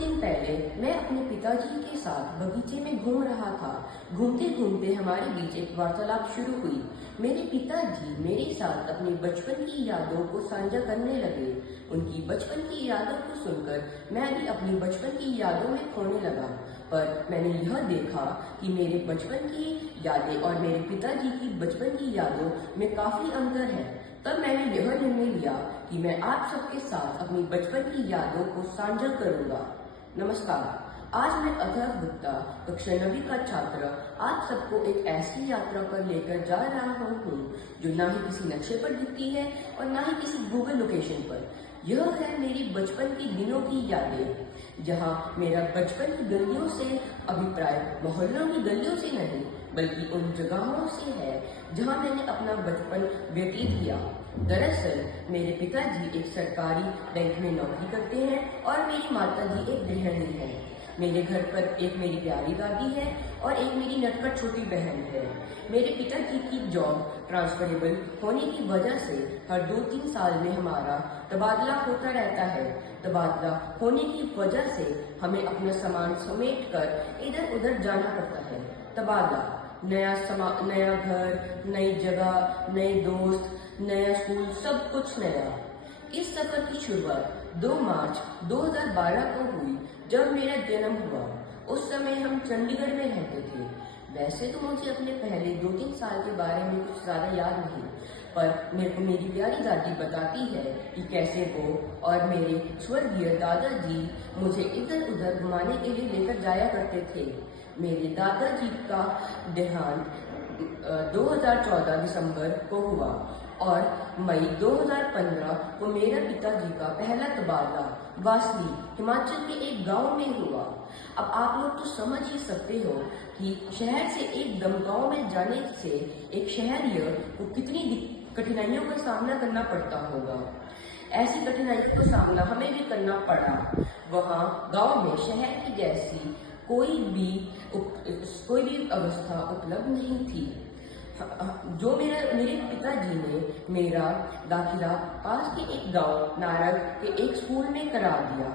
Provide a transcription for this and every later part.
दिन पहले मैं अपने पिताजी के साथ बगीचे में घूम रहा था। घूमते घूमते हमारे बीच एक वार्तालाप शुरू हुई। मेरे पिताजी मेरे साथ अपने बचपन की यादों को साझा करने लगे। उनकी बचपन की यादों को सुनकर मैं भी अपनी बचपन की यादों में खोने लगा। पर मैंने यह देखा कि मेरे बचपन की यादें और मेरे पिताजी की बचपन की यादों में काफी अंतर है। तब मैंने यह निर्णय लिया कि मैं आप सबके साथ अपनी बचपन की यादों को साझा करूंगा। नमस्कार, आज मैं अथर्व गुप्ता, कक्षा 9वीं का छात्र, आप सबको एक ऐसी यात्रा पर लेकर जा रहा हूँ जो ना ही किसी नक्शे पर दिखती है और ना ही किसी गूगल लोकेशन पर। यह है मेरी बचपन के दिनों की यादें, जहाँ मेरा बचपन की गलियों से अभिप्राय मोहल्लों की गलियों से नहीं बल्कि उन जगहों से है जहाँ मैंने अपना बचपन व्यतीत किया। दरअसल मेरे पिताजी एक सरकारी बैंक में नौकरी करते हैं और मेरी माताजी एक गृहिणी है। मेरे घर पर एक मेरी प्यारी दादी है और एक मेरी नटखट छोटी बहन है। मेरे पिताजी की जॉब ट्रांसफरेबल होने की वजह से हर 2-3 साल में हमारा तबादला होता रहता है। तबादला होने की वजह से हमें अपना सामान समेट कर इधर उधर जाना पड़ता है। तबादला, नया घर, नई जगह, नए दोस्त, नया स्कूल, सब कुछ नया। इस सफर की शुरुआत 2 मार्च 2012 को हुई, जब मेरा जन्म हुआ। उस समय हम चंडीगढ़ में रहते थे। वैसे तो मुझे अपने पहले 2-3 साल के बारे में कुछ ज्यादा याद नहीं, पर मेरे को मेरी प्यारी दादी बताती है कि कैसे वो और मेरे स्वर्गीय दादाजी मुझे इधर उधर घुमाने के लिए लेकर जाया करते थे। मेरे दादाजी का देहांत 2014 दिसंबर को हुआ और मई 2015 को मेरे पिताजी का पहला तबादला वासनी, हिमाचल के एक गांव में हुआ। अब आप लोग तो समझ ही सकते हो कि शहर से एकदम गांव में जाने से एक शहरिया को कितनी कठिनाइयों का सामना करना पड़ता होगा। ऐसी कठिनाइयों का सामना हमें भी करना पड़ा। वहाँ गांव में शहर की जैसी कोई भी अवस्था उपलब्ध नहीं थी। जो मेरे पिताजी ने मेरा दाखिला पास के एक गांव नारग के एक स्कूल में करा दिया।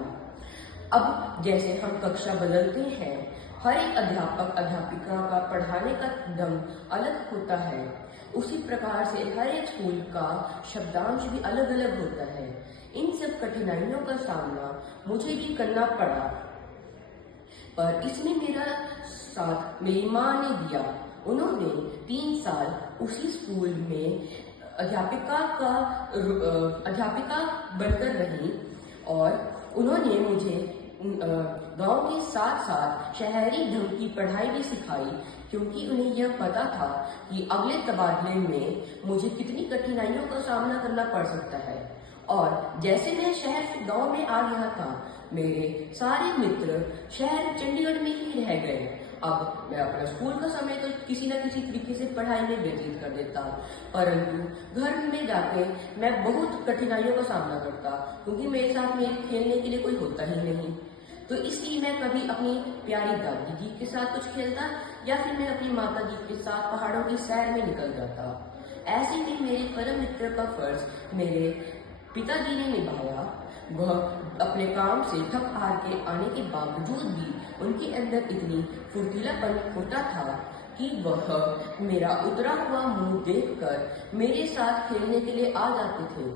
अब जैसे हम कक्षा बदलते हैं, हर एक अध्यापक अध्यापिका का पढ़ाने का ढंग अलग होता है, उसी प्रकार से हर एक स्कूल का शब्दांश भी अलग अलग होता है। इन सब कठिनाइयों का सामना मुझे भी करना पड़ा, पर इसमें मेरा साथ मेरी माँ ने दिया। उन्होंने 3 साल उसी स्कूल में अध्यापिका बनकर रही और उन्होंने मुझे गांव के साथ साथ शहरी ढंग की पढ़ाई भी सिखाई, क्योंकि उन्हें यह पता था कि अगले तबादले में मुझे कितनी कठिनाइयों का सामना करना पड़ सकता है। और जैसे मैं शहर से गांव में आ गया था, मेरे सारे मित्र शहर चंडीगढ़ में ही रह गए। अब मैं अपना स्कूल का समय तो किसी न किसी तरीके से पढ़ाई में व्यतीत कर देता, परंतु घर में जाके मैं बहुत कठिनाइयों का सामना करता, क्योंकि मेरे साथ मेरे खेलने के लिए कोई होता ही नहीं। तो इसलिए मैं कभी अपनी प्यारी दादी जी के साथ कुछ खेलता या फिर मैं अपनी माता जी के साथ पहाड़ों की सैर में निकल जाता। ऐसे ही मेरे परम मित्र का फर्ज मेरे पिताजी ने निभाया। वह अपने काम से थक हार के आने के बावजूद भी उनके अंदर इतनी फुर्तीलापन होता था कि वह मेरा उतरा हुआ मुंह देखकर मेरे साथ खेलने के लिए आ जाते थे।